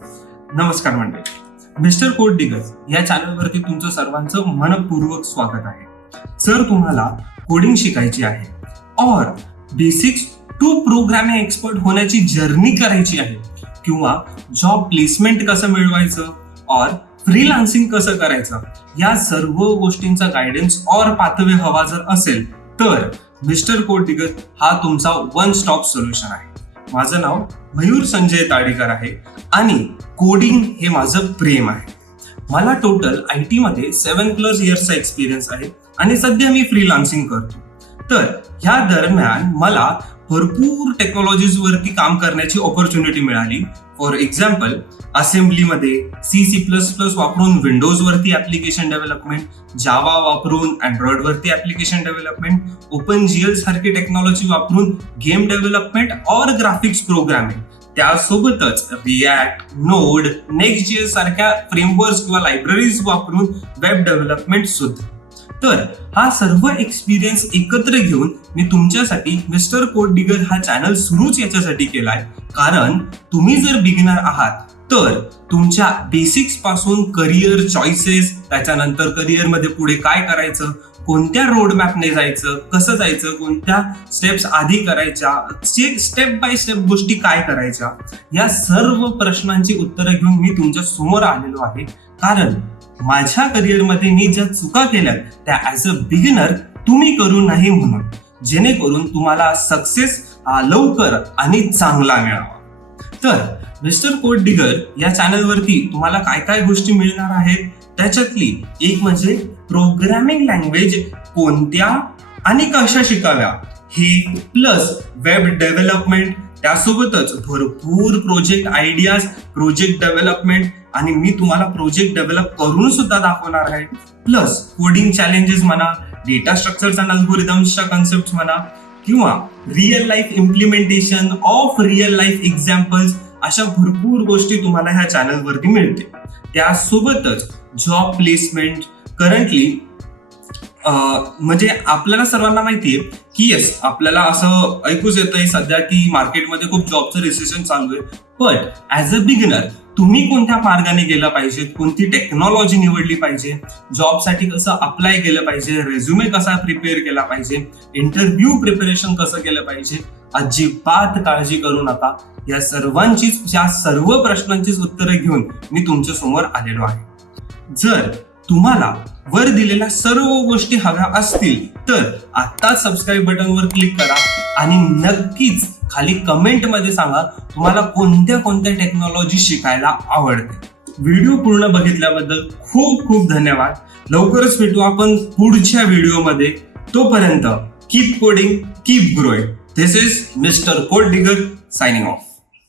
नमस्कार मंडळी, mister code diggers या चॅनलवरती तुमचं सर्वांचं मनपूर्वक स्वागत आहे. जर तुम्हाला कोडिंग शिकायची आहे और बेसिक्स टू प्रोग्रामिंग एक्सपर्ट होण्याची जर्नी करायची आहे किंवा जॉब प्लेसमेंट कसं मिळवायचं और फ्रीलान्सिंग कसं करायचं या सर्व गोष्टींचा गायडन्स और पाथवे हवा जर असेल तर मिस्टर कोड डिगर हा तुमचा वन स्टॉप सोल्युशन आहे. माझं नाव मयूर संजय ताडेकर आहे आणि कोडिंग हे माझं प्रेम आहे. मला टोटल IT मध्ये 7+ इयर्सचा एक्सपिरियन्स आहे आणि सध्या मी फ्रीलान्सिंग करतो. तर ह्या दरम्यान मला भरपूर टेक्नॉलॉजीज वरती काम करण्याची ऑपॉर्च्युनिटी मिळाली. फॉर एक्झाम्पल, असेंब्लीमध्ये C++ वापरून विंडोज वरती ऍप्लिकेशन डेव्हलपमेंट, जावा वापरून अँड्रॉइड वरती ऍप्लिकेशन डेव्हलपमेंट, OpenGL सारखी टेक्नॉलॉजी वापरून गेम डेव्हलपमेंट और ग्राफिक्स प्रोग्रामिंग, त्यासोबतच रिॲक्ट, नोड, नेक्स्ट.js सारख्या फ्रेमवर्क्स किंवा लायब्ररीज वापरून वेब डेव्हलपमेंट सुद्धा. तर हा सर्व एक्सपिरियन्स एकत्र घेऊन मी तुमच्यासाठी मिस्टर कोड डिगर हा चॅनल सुरूच याच्यासाठी केलाय, कारण तुम्ही जर बिगिनर आहात तर तुमच्या बेसिक्स पासून करिअर चॉईसेस, त्याच्यानंतर करिअर मध्ये पुढे काय करायचं, कोणत्या रोड मॅपने जायचं, कसं जायचं, कोणत्या स्टेप्स आधी करायच्या, स्टेप बाय स्टेप गोष्टी काय करायच्या, या सर्व प्रश्नांची उत्तरं घेऊन मी तुमच्या समोर आलेलो आहे. कारण माझ्या करिअरमध्ये मी ज्या चुका केल्या त्या ऍज अ बिगिनर तुम्ही करू नये म्हणून, जेणेकरून तुम्हाला सक्सेस लवकर आणि चांगला मिळावा. तर मिस्टर कोड डिगर या चॅनलवरती तुम्हाला काय काय गोष्टी मिळणार आहेत त्याच्यातली एक म्हणजे प्रोग्रामिंग लँग्वेज कोणत्या आणि कशा शिकाव्या हे, प्लस वेब डेव्हलपमेंट, त्यासोबतच भरपूर प्रोजेक्ट आयडियाज, प्रोजेक्ट डेव्हलपमेंट, आणि मी तुम्हाला प्रोजेक्ट डेव्हलप करून सुद्धा दाखवणार आहे. प्लस कोडिंग चॅलेंजेस म्हणा, डेटा स्ट्रक्चर्स अँड अल्गोरिदम्सच्या कन्सेप्ट म्हणा, किंवा real life implementation of real life examples, अशा भरपूर गोष्टी तुम्हाला ह्या चॅनलवरती मिळते. त्यासोबतच जॉब प्लेसमेंट करंटली म्हणजे आपल्याला सर्वांना माहितीये की येस, आपल्याला असं ऐकूच येतंय सध्या की मार्केटमध्ये खूप जॉबचं रिसेशन चालू आहे. बट ऍज अ बिगिनर तुम्ही कोणत्या मार्गाने गेला पाहिजे, कोणती टेक्नॉलॉजी निवडली पाहिजे, जॉबसाठी कसं अप्लाय केलं पाहिजे, रेझ्युमे कसा प्रिपेअर केला पाहिजे, इंटरव्ह्यू प्रिपरेशन कसं केलं पाहिजे, अजिबात काळजी करू नका. या सर्व प्रश्नांचीच उत्तरं घेऊन मी तुमच्या समोर आलेलो आहे. जर तुम्हाला वर दिलेल्या सर्व गोष्टी हव्या असतील तर आत्ताच सबस्क्राईब बटनवर क्लिक करा आणि नक्कीच खाली कमेंट मध्ये सांगा तुम्हाला कोणत्या कोणत्या टेक्नॉलॉजी शिकायला आवडते. व्हिडिओ पूर्ण बघितल्याबद्दल खूप खूप धन्यवाद. लवकरच भेटू आपण पुढच्या व्हिडिओमध्ये. तोपर्यंत keep coding, keep growing. This is mister code digger signing off.